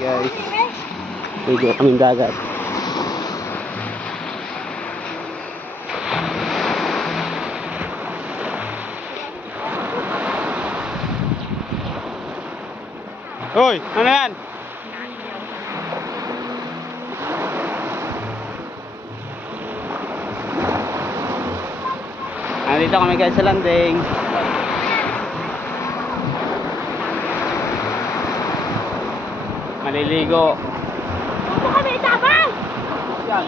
guys. Ligo kaming dagat. Hoy, ano yan? Nandito kami guys sa landing. Maliligo. Dito kami tabang! Yan.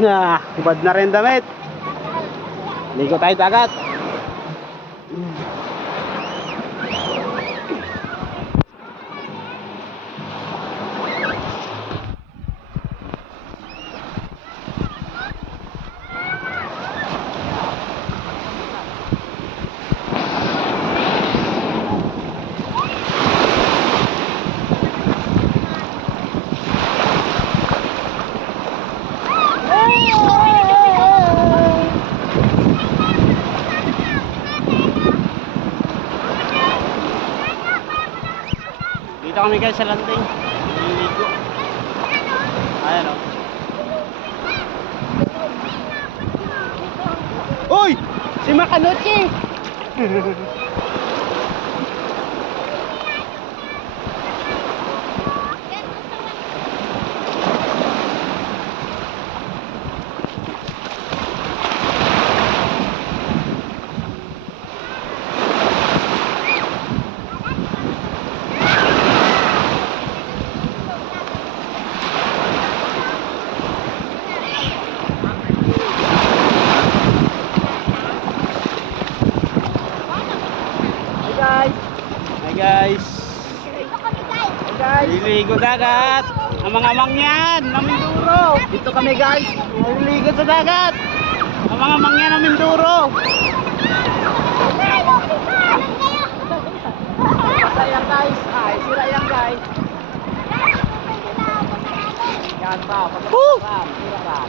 Na, hubad na rin damit. Ligo tayo dagat. Dito kami guys sa landing. Liligo. Ayan o. Uy! Si Makanuchi! Hi guys! Hi guys! Liligo dagat! Ang mga mangyan ng Minduro! Dito kami guys! Liligo sa dagat! Ang mga mangyan ng Minduro! Masaya guys! Ay, sira yan guys! Yan pa, pagkakaram, sira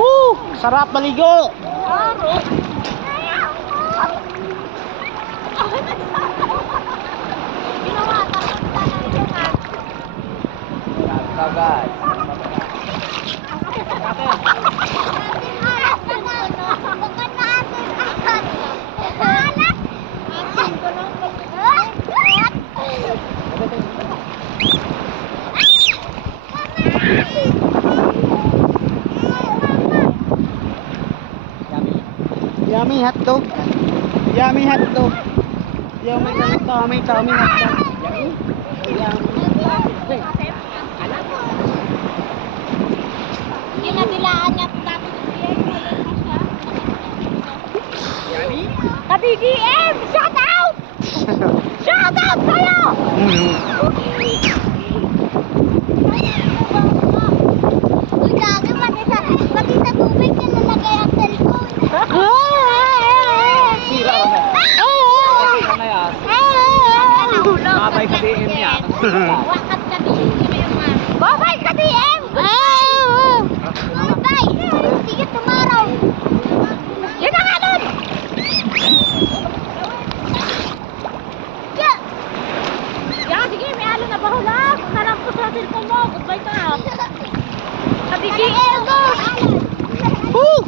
Woo! Sarap maligo! Yan pa guys! Yummy hotdog! Yummy hotdog! Yummy tummy tummy hotdog! Yummy! Ginadilaan niya tapos Ka-BBM! Shout out! Shout out sa'yo! Uy, Babay ka DM niya. Wakat ka DM. Babay ka DM! Babay! See you tomorrow! Yun na nga nun! Yeah, sige, may alo na baho lang. Sarap ko sa cellphone mo. Goodbye ka. Sabi, DM! Woo!